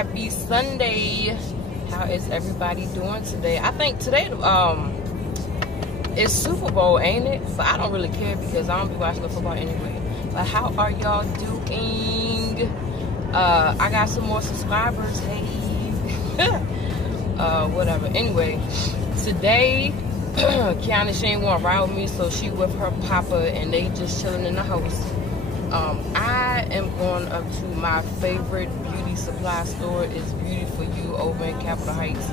happy Sunday. How is everybody doing today? I think today it's Super Bowl, ain't it? But I don't really care because I don't be watching the football anyway. But how are y'all doing? I got some more subscribers. Hey. Whatever. Anyway, today Kiana, she ain't want to ride with me, so she with her papa and they just chilling in the house. I am going up to my favorite beauty supply store. It's Beauty For You over in Capitol Heights.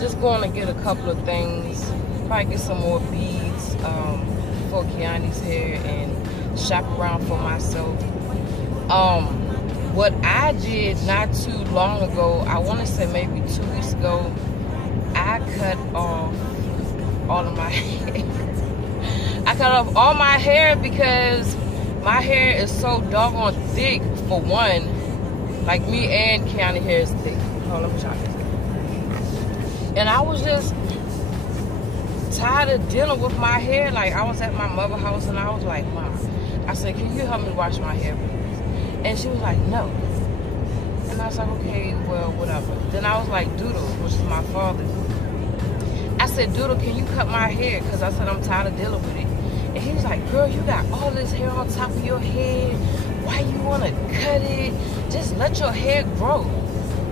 Just going to get a couple of things. Probably get some more beads for Kiana's hair and shop around for myself. What I did not too long ago, I want to say maybe 2 weeks ago, I cut off all of my hair. I cut off all my hair because my hair is so doggone thick, for one. Like, me and Kiana hair is thick. Hold on, let me try this. And I was just tired of dealing with my hair. Like, I was at my mother's house and I was like, Mom, I said, can you help me wash my hair, please? And she was like, no. And I was like, okay, well, whatever. Then I was like, Doodle, which is my father. I said, Doodle, can you cut my hair? Because I said, I'm tired of dealing with it. And he was like, girl, you got all this hair on top of your head. Why you want to cut it? Just let your hair grow.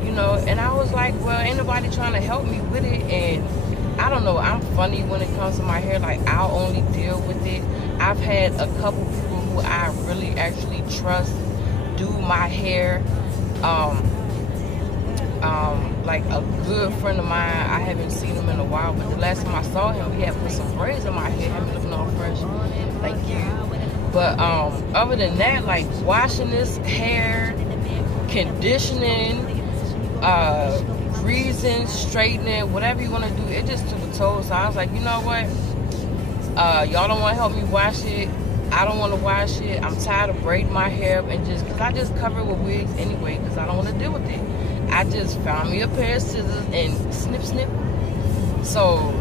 You know, and I was like, well, ain't nobody trying to help me with it. And I don't know, I'm funny when it comes to my hair. Like, I'll only deal with it. I've had a couple people who I really actually trust do my hair. Like a good friend of mine, I haven't seen him in a while, but the last time I saw him, he had put some braids in my hair, had me looking all fresh. Thank you. But other than that, like washing this hair, conditioning, greasing, straightening, whatever you want to do, it just took a toll. So I was like, you know what? Y'all don't want to help me wash it. I don't want to wash it. I'm tired of braiding my hair and because I just cover it with wigs anyway because I don't want to deal with it. I just found me a pair of scissors and snip, snip. So,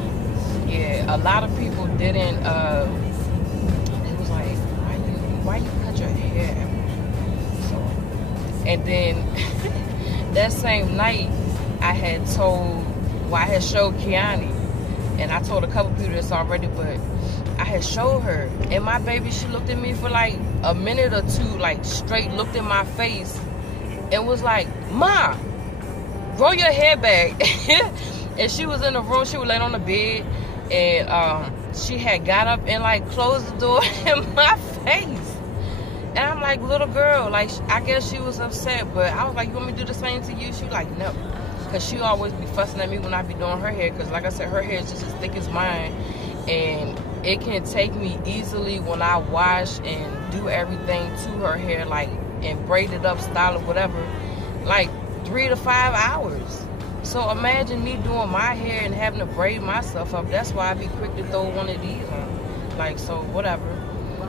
yeah, a lot of people didn't, it was like, why you cut your hair? So, and then that same night, I had showed Kiani, and I told a couple people this already, but I had showed her, and my baby, she looked at me for like a minute or two, like straight looked in my face, and was like, Ma, grow your hair back. And she was in the room, she was laying on the bed, and she had got up and like closed the door in my face. And I'm like, little girl, like, I guess she was upset, but I was like, you want me to do the same to you? She was like, no. Because she always be fussing at me when I be doing her hair, because like I said, her hair is just as thick as mine, and it can take me easily when I wash and do everything to her hair, like, and braid it up, style it, whatever, like 3 to 5 hours. So imagine me doing my hair and having to braid myself up. That's why I be quick to throw one of these on. Like, so whatever.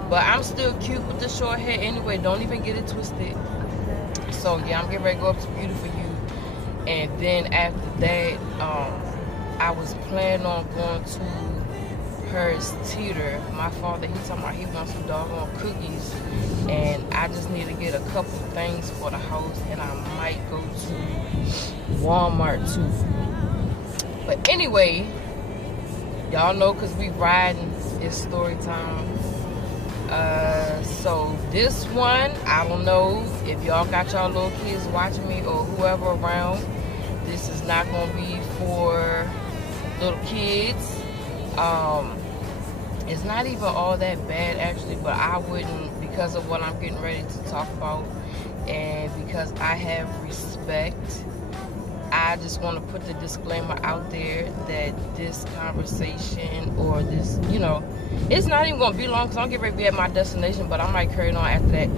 But I'm still cute with the short hair anyway. Don't even get it twisted. So yeah, I'm getting ready to go up to Beauty For You. And then after that, I was planning on going to Harris Teeter. My father, he talking about he wants some doggone cookies, and I just need to get a couple things for the house, and I might go to Walmart too. But anyway, y'all know because we riding, it's story time. So this one, I don't know if y'all got y'all little kids watching me or whoever around. This is not gonna be for little kids. It's not even all that bad actually, but I wouldn't, because of what I'm getting ready to talk about, and because I have respect, I just want to put the disclaimer out there that this conversation or this, you know, it's not even going to be long because I'm getting ready to be at my destination, but I might carry it on after that.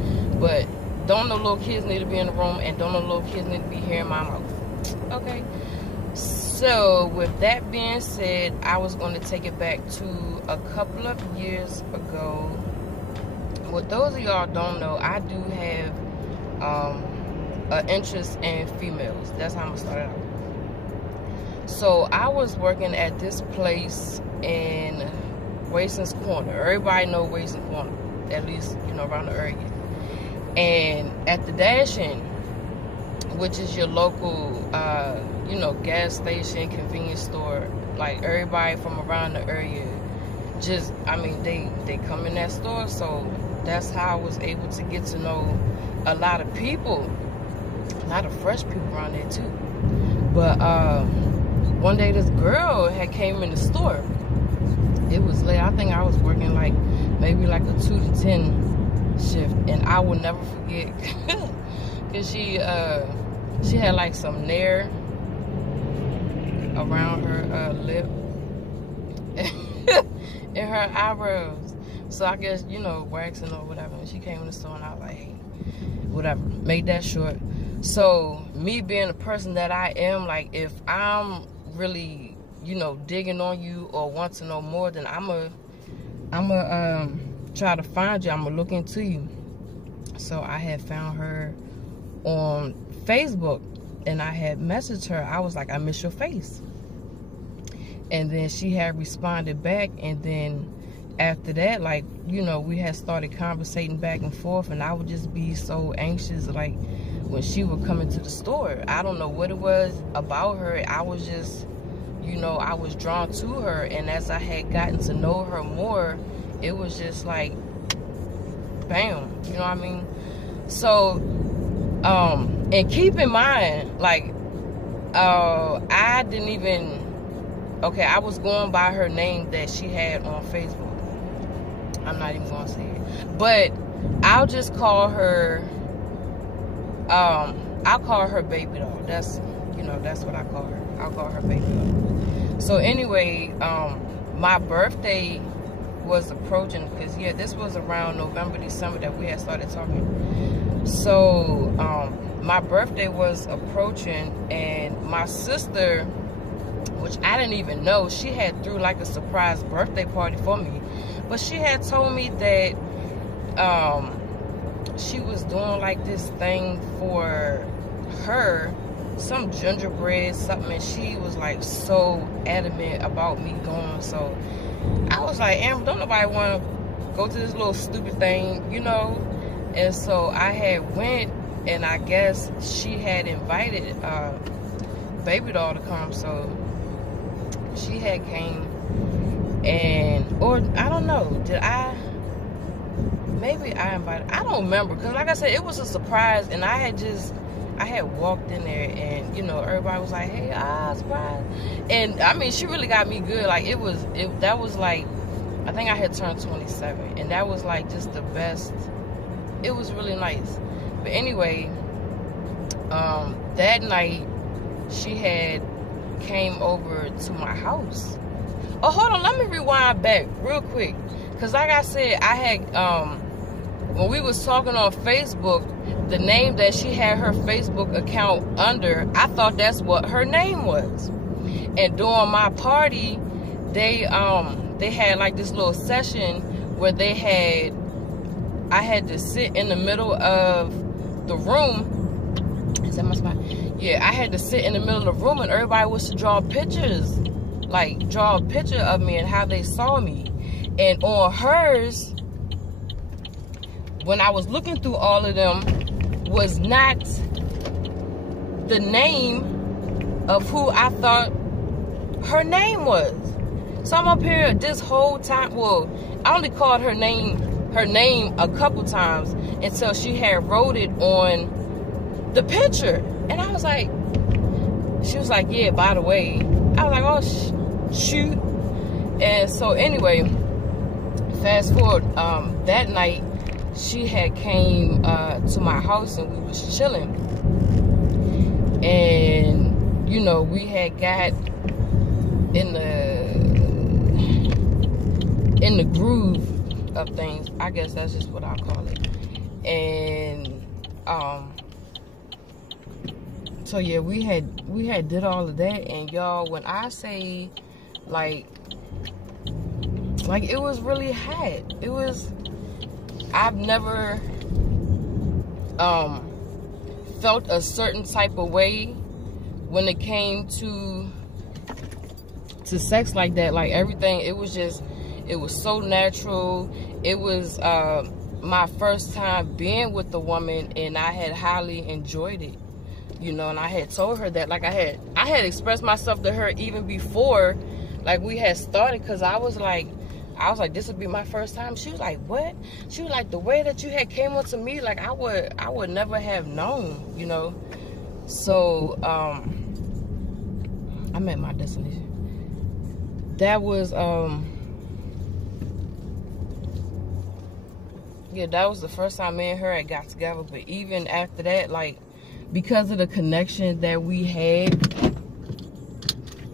But don't know little kids need to be in the room, and don't know little kids need to be hearing my mouth. Okay? So, with that being said, I was going to take it back to a couple of years ago. What those of y'all don't know, I do have an interest in females. That's how I'm going to start out. So, I was working at this place in Wason's Corner. Everybody know Wason's Corner, at least, you know, around the area. And at the dash-in, which is your local, you know, gas station, convenience store. Like, everybody from around the area, just, I mean, they come in that store. So that's how I was able to get to know a lot of people, a lot of fresh people around there too. But one day this girl had came in the store. It was late. I think I was working like maybe like a 2 to 10 shift, and I will never forget because she had like some nair around her lip and her eyebrows. So I guess, you know, waxing or whatever. And she came in the store, and I was like, hey, whatever. Made that short. So me being the person that I am, like, if I'm really, you know, digging on you or want to know more, then I'm try to find you. I'm gonna look into you. So I had found her on Facebook, and I had messaged her. I was like, I miss your face. And then she had responded back, and then after that, like, you know, we had started conversating back and forth, and I would just be so anxious, like, when she would come into the store. I don't know what it was about her. I was just, you know, I was drawn to her, and as I had gotten to know her more, it was just like, bam, you know what I mean? So, and keep in mind, like, I didn't even, okay, I was going by her name that she had on Facebook. I'm not even gonna say it, but I'll just call her, I'll call her baby doll. That's, you know, that's what I call her. I'll call her baby doll. So anyway, my birthday was approaching, because yeah, this was around November, December that we had started talking. So my birthday was approaching, and my sister, which I didn't even know, she had threw like a surprise birthday party for me. But she had told me that she was doing like this thing for her, some gingerbread, something, and she was like so adamant about me going. So I was like, Amber, don't nobody want to go to this little stupid thing, you know? And so I had went, and I guess she had invited baby doll to come. So she had came, and, or I don't know, did I, maybe I invited, I don't remember, because like I said, it was a surprise, and I had walked in there, and, you know, everybody was like, hey, surprise. And I mean, she really got me good. Like, that was like, I think I had turned 27, and that was like just the best. It was really nice. But anyway, that night she had came over to my house. Oh, hold on, let me rewind back real quick, because like I said, I had when we was talking on Facebook, the name that she had her Facebook account under, I thought that's what her name was. And during my party, they had like this little session where I had to sit in the middle of the room. Is that my spot? Yeah, I had to sit in the middle of the room, and everybody was to draw pictures, like draw a picture of me and how they saw me. And on hers, when I was looking through all of them, was not the name of who I thought her name was. So I'm up here this whole time. Well, I only called her name a couple times until she had wrote it on the picture. And I was like, she was like, yeah, by the way. I was like, oh, shoot. And so anyway, fast forward, that night, she had came to my house, and we was chilling, and you know, we had got in the groove of things. I guess that's just what I call it. And so yeah, we had did all of that, and y'all, when I say like it was really hot. It was, I've never felt a certain type of way when it came to sex like that. Like, everything, it was so natural. It was my first time being with a woman, and I had highly enjoyed it. you know, and I had told her that, like, I had expressed myself to her even before, like, we had started, because I was like, this would be my first time. She was like, what? She was like, the way that you had came up to me, like, I would never have known, you know. So, I'm at my destination. That was, yeah, that was the first time me and her had got together. But even after that, like, because of the connection that we had,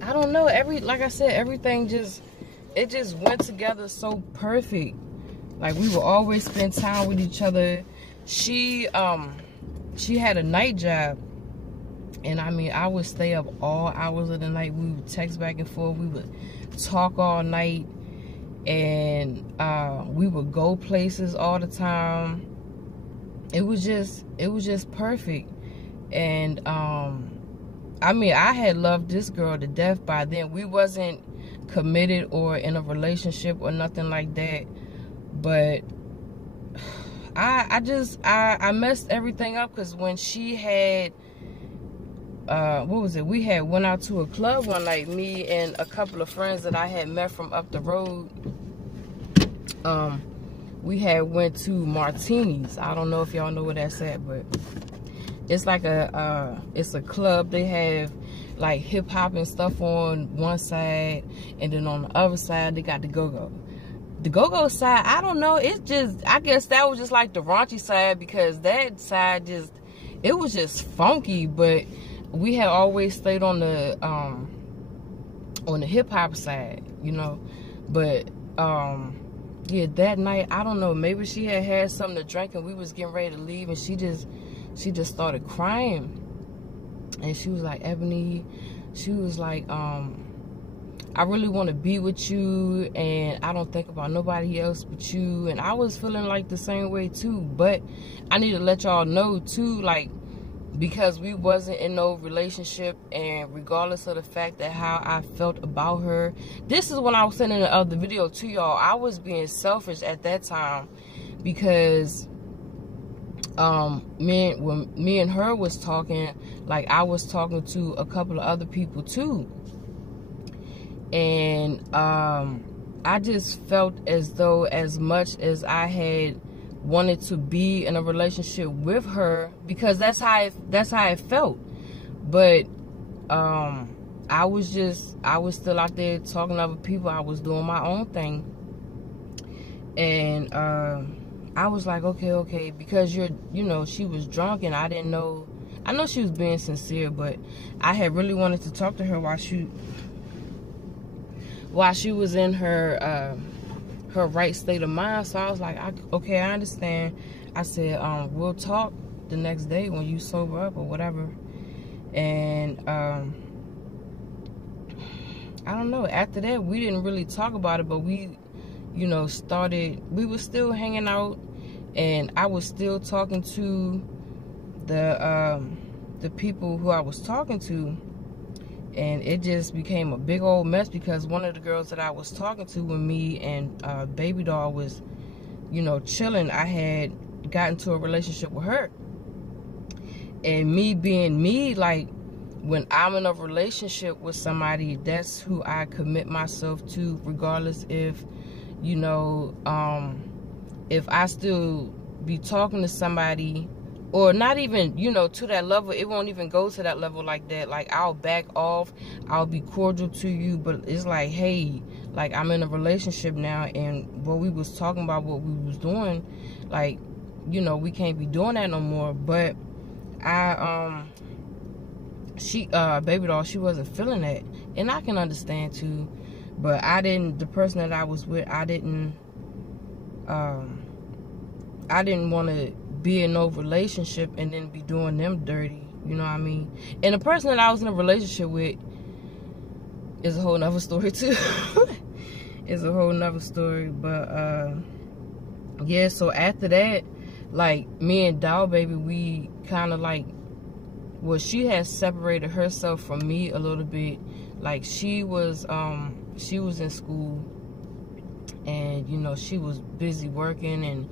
I don't know, like I said, everything just went together so perfect. Like, we would always spend time with each other. She had a night job, and I mean, I would stay up all hours of the night. We would text back and forth. We would talk all night, and we would go places all the time. It was just perfect. And I mean, I had loved this girl to death by then. We wasn't committed or in a relationship or nothing like that, but I messed everything up, because when she had what was it, we had went out to a club one night, me and a couple of friends that I had met from up the road. We had went to Martini's. I don't know if y'all know where that's at, but it's like it's a club. They have like hip hop and stuff on one side, and then on the other side they got the go-go. The go-go side, I don't know, it's just, I guess that was just like the raunchy side, because that side just, it was just funky. But we had always stayed on the hip hop side, you know. But yeah, that night, I don't know, maybe she had something to drink, and we was getting ready to leave, and she just started crying. And she was like, Ebony, she was like, I really want to be with you, and I don't think about nobody else but you. And I was feeling like the same way too, but I need to let y'all know too, like, because we wasn't in no relationship, and regardless of the fact that how I felt about her, this is when I was sending the other video to y'all, I was being selfish at that time, because when me and her was talking, like, I was talking to a couple of other people too, and I just felt as though, as much as I had wanted to be in a relationship with her, because that's how I felt, but I was still out there talking to other people. I was doing my own thing, and I was like, okay, because you know, she was drunk, and I didn't know. I know she was being sincere, but I had really wanted to talk to her while she was in her right state of mind. So I was like, okay, I understand. I said, we'll talk the next day when you sober up or whatever. And I don't know, after that we didn't really talk about it, but we, you know, we were still hanging out, and I was still talking to the people who I was talking to. And it just became a big old mess, because one of the girls that I was talking to, when me and Baby Doll was, you know, chilling, I had gotten into a relationship with her. And me being me, like, when I'm in a relationship with somebody, that's who I commit myself to, regardless if, you know, if I still be talking to somebody, or not even, you know, to that level. It won't even go to that level like that. Like, I'll back off, I'll be cordial to you, but it's like, hey, like, I'm in a relationship now, and what we was talking about, what we was doing, like, you know, we can't be doing that no more. But Baby Doll, she wasn't feeling that, and I can understand too. But the person that I was with, I didn't want to be in no relationship and then be doing them dirty, you know what I mean? And the person that I was in a relationship with is a whole nother story too. It's a whole nother story. But yeah, so after that, like, me and Doll Baby, we kind of like, well, she has separated herself from me a little bit. Like, she was in school, and, you know, she was busy working, and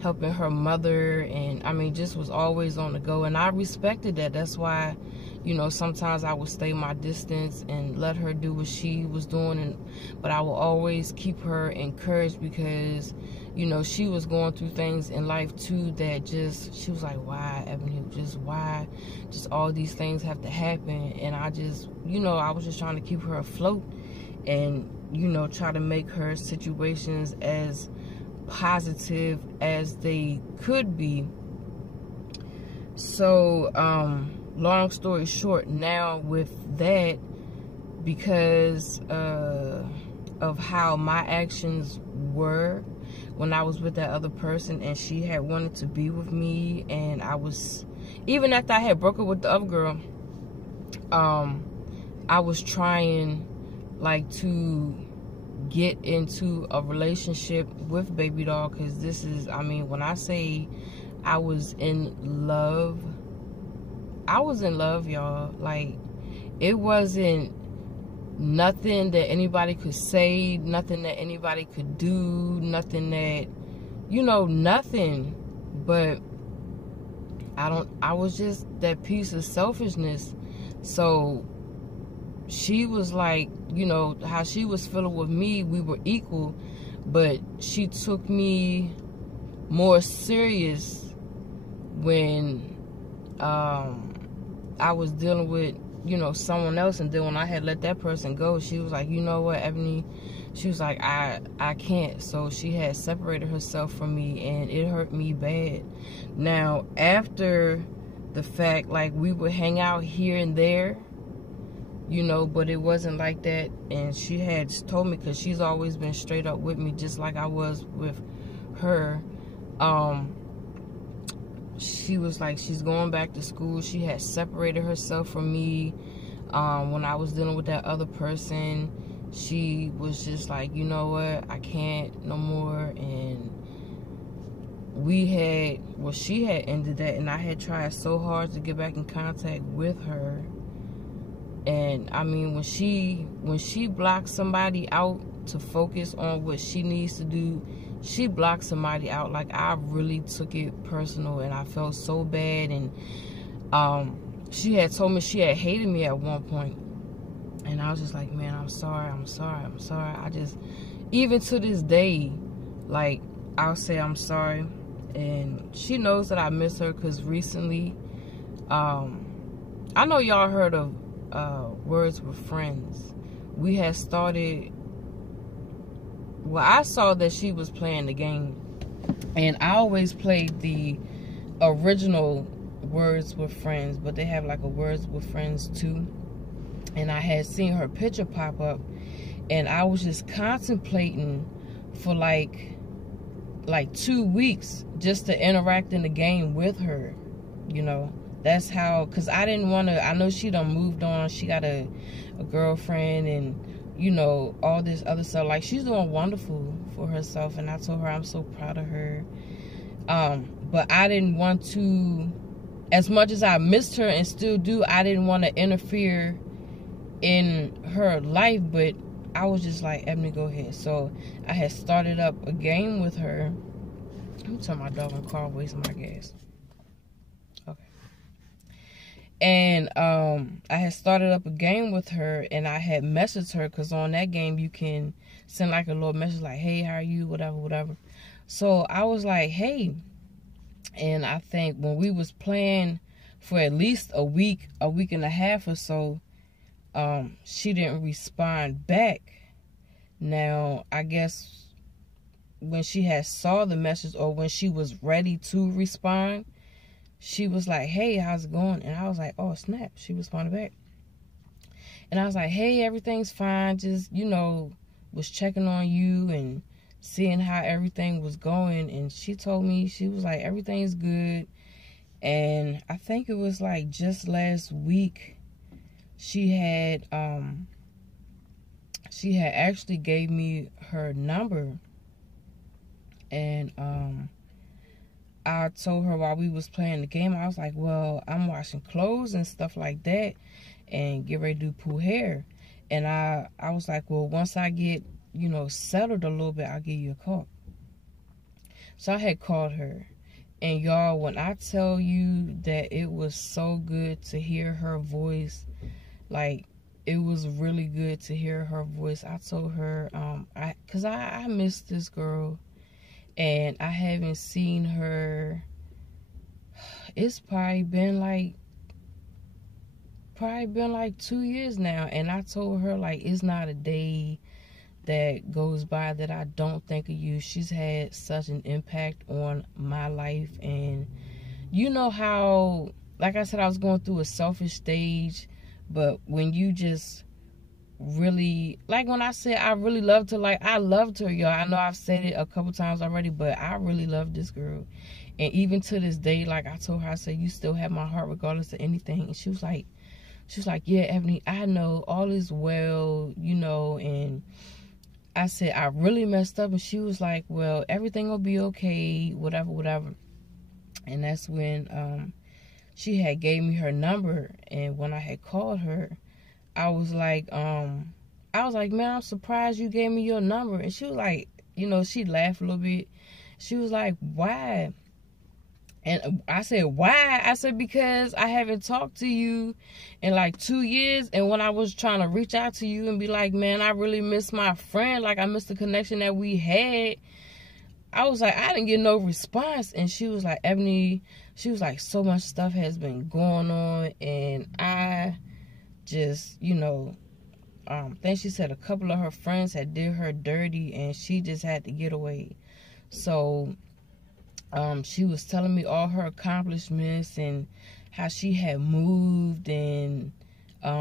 helping her mother, and I mean, just was always on the go. And I respected that. That's why, you know, sometimes I would stay my distance and let her do what she was doing, but I will always keep her encouraged, because, you know, she was going through things in life too that just, she was like, why, Ebony, just why, just all these things have to happen. And I just, you know, I was just trying to keep her afloat and, you know, try to make her situations as positive as they could be. So, long story short, now with that, because of how my actions were when I was with that other person, and she had wanted to be with me, and I was, even after I had broken with the other girl, I was trying like to get into a relationship with Baby Doll, because this is, I mean, when I say I was in love, y'all. Like, it wasn't nothing that anybody could say, nothing that anybody could do, nothing that, you know, nothing. But I was just that piece of selfishness. So she was like, you know, how she was feeling with me, we were equal, but she took me more serious when I was dealing with, you know, someone else. And then when I had let that person go, she was like, you know what, Ebony, she was like, I can't. So she had separated herself from me, and it hurt me bad. Now, after the fact, like, we would hang out here and there, you know, but it wasn't like that. And she had told me, because she's always been straight up with me, just like I was with her. She was like, she's going back to school. She had separated herself from me. When I was dealing with that other person, she was just like, you know what, I can't no more. And she had ended that, and I had tried so hard to get back in contact with her. And I mean, when she blocks somebody out to focus on what she needs to do, she blocked somebody out. Like, I really took it personal, and I felt so bad. And she had told me she had hated me at one point, and I was just like, man, I'm sorry. I just, even to this day, like, I'll say I'm sorry. And she knows that I miss her, because recently, I know y'all heard of Words with Friends. We had started, well, I saw that she was playing the game, and I always played the original Words with Friends, but they have like a Words with Friends too. And I had seen her picture pop up, and I was just contemplating for like 2 weeks just to interact in the game with her, you know. That's how, because I didn't want to, I know she done moved on, she got a girlfriend, and, you know, all this other stuff. Like, she's doing wonderful for herself, and I told her I'm so proud of her. But I didn't want to, as much as I missed her and still do, I didn't want to interfere in her life. But I was just like, Ebony, go ahead. So I had started up a game with her. Let me turn my dog in the car, wasting my gas. Okay. And I had started up a game with her, and I had messaged her, because on that game you can send like a little message like, hey, how are you, whatever. So I was like, hey. And I think when we was playing for at least a week and a half or so, she didn't respond back. Now, I guess when she had saw the message, or when she was ready to respond, she was like, hey, how's it going? And I was like, oh, snap. She responded back. And I was like, hey, everything's fine. Just, you know, was checking on you and seeing how everything was going. And she told me, she was like, everything's good. And I think it was like just last week, she had actually gave me her number. And I told her while we was playing the game, I was like, well, I'm washing clothes and stuff like that, and get ready to do poo hair. And I was like, well, once I get, you know, settled a little bit, I'll give you a call. So I had called her. And y'all, when I tell you that it was so good to hear her voice, like, it was really good to hear her voice. I told her, cause I missed this girl, and I haven't seen her. It's probably been like 2 years now. And I told her, like, it's not a day that goes by that I don't think of you. She's had such an impact on my life. And you know how, like I said, I was going through a selfish stage, but when you just really, like when I said I really loved her, like I loved her, y'all. I know I've said it a couple times already, but I really loved this girl. And even to this day, like I told her, I said, you still have my heart regardless of anything. And she was like, yeah, Ebony, I know, all is well, you know. And I said, I really messed up. And she was like, well, everything will be okay, whatever. And that's when she had gave me her number. And when I had called her, I was like, man, I'm surprised you gave me your number. And she was like, you know, she laughed a little bit. She was like, why? And I said, why? I said, because I haven't talked to you in like 2 years. And when I was trying to reach out to you and be like, man, I really miss my friend. Like, I missed the connection that we had. I was like, I didn't get no response. And she was like, Ebony, she was like, so much stuff has been going on. And I just, you know, then she said a couple of her friends had did her dirty and she just had to get away. So she was telling me all her accomplishments and how she had moved, and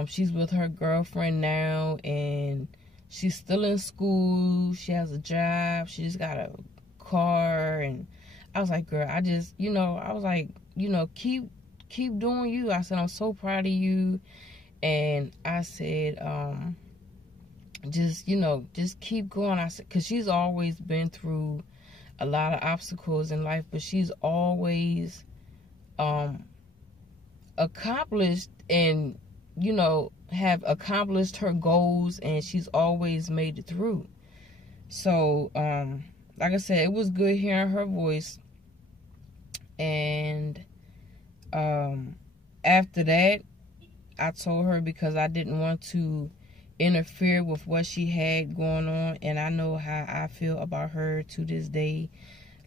she's with her girlfriend now, and she's still in school. She has a job. She just got a car. And I was like, girl, I just, you know, I was like, you know, keep doing you. I said, I'm so proud of you. And I said, just, you know, just keep going. I said, because she's always been through a lot of obstacles in life, but she's always accomplished and, you know, have accomplished her goals, and she's always made it through. So, like I said, it was good hearing her voice. And after that, I told her, because I didn't want to interfere with what she had going on, and I know how I feel about her to this day.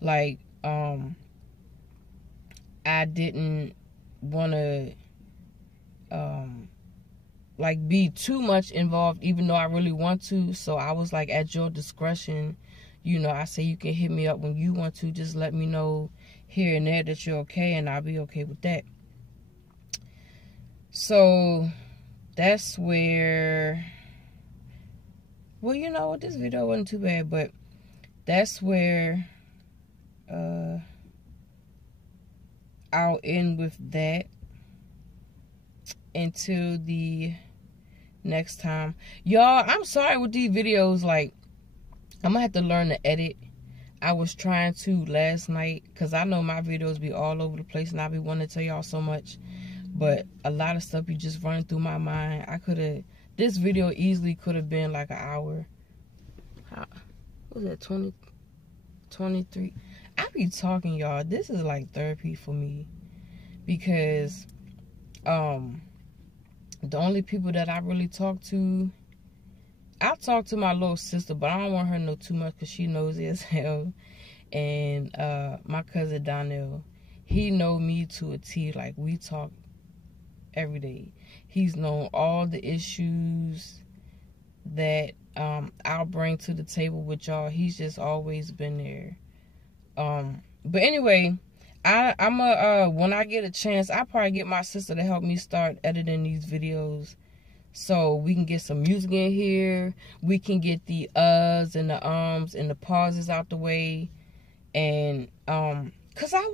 Like, I didn't want to like be too much involved, even though I really want to. So I was like, at your discretion, you know. I say, you can hit me up when you want to. Just let me know here and there that you're okay, and I'll be okay with that. So that's where, well, you know what, this video wasn't too bad, but that's where I'll end with that until the next time. Y'all, I'm sorry with these videos. Like, I'm gonna have to learn to edit. I was trying to last night, because I know my videos be all over the place and I be wanting to tell y'all so much, but a lot of stuff be just running through my mind. This video easily could have been like an hour. What was that, 23? I be talking, y'all. This is like therapy for me, because the only people that I really talk to, I talk to my little sister, but I don't want her to know too much because she nosy as hell. And my cousin Donnell, he know me to a T. Like, we talk every day. He's known all the issues that I'll bring to the table with y'all. He's just always been there. But anyway, I'm when I get a chance, I'll probably get my sister to help me start editing these videos, so we can get some music in here. We can get the uhs and the ums and the pauses out the way. And cause I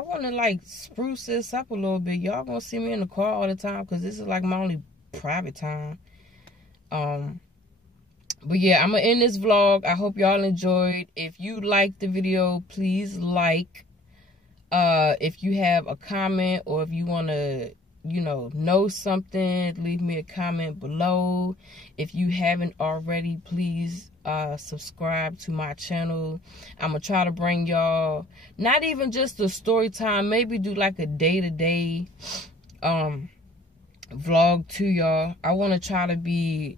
wanna like spruce this up a little bit. Y'all gonna see me in the car all the time, cause this is like my only private time. But yeah, I'm gonna end this vlog. I hope y'all enjoyed. If you liked the video, please like. If you have a comment, or if you wanna know something, leave me a comment below. If you haven't already, please subscribe to my channel. I'm gonna try to bring y'all not even just a story time, maybe do like a day-to-day vlog to y'all. I want to try to be,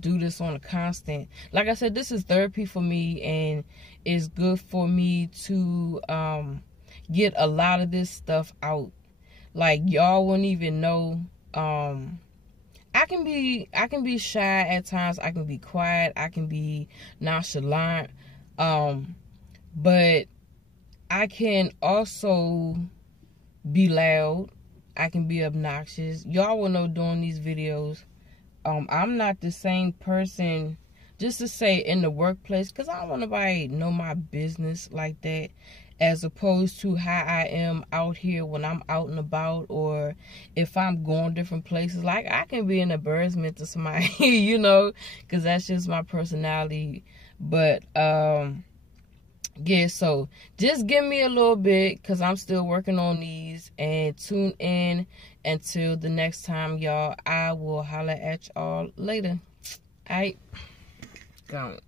do this on a constant. Like I said, this is therapy for me, and it's good for me to get a lot of this stuff out. Like, y'all wouldn't even know. I can be shy at times. I can be quiet. I can be nonchalant. But I can also be loud. I can be obnoxious. Y'all will know doing these videos. I'm not the same person, just to say, in the workplace, because I don't want nobody to know my business like that, as opposed to how I am out here when I'm out and about, or if I'm going different places. Like, I can be an embarrassment to somebody, because that's just my personality. But yeah, so just give me a little bit, because I'm still working on these, and tune in. Until the next time, y'all, I will holler at y'all later. All right, gone.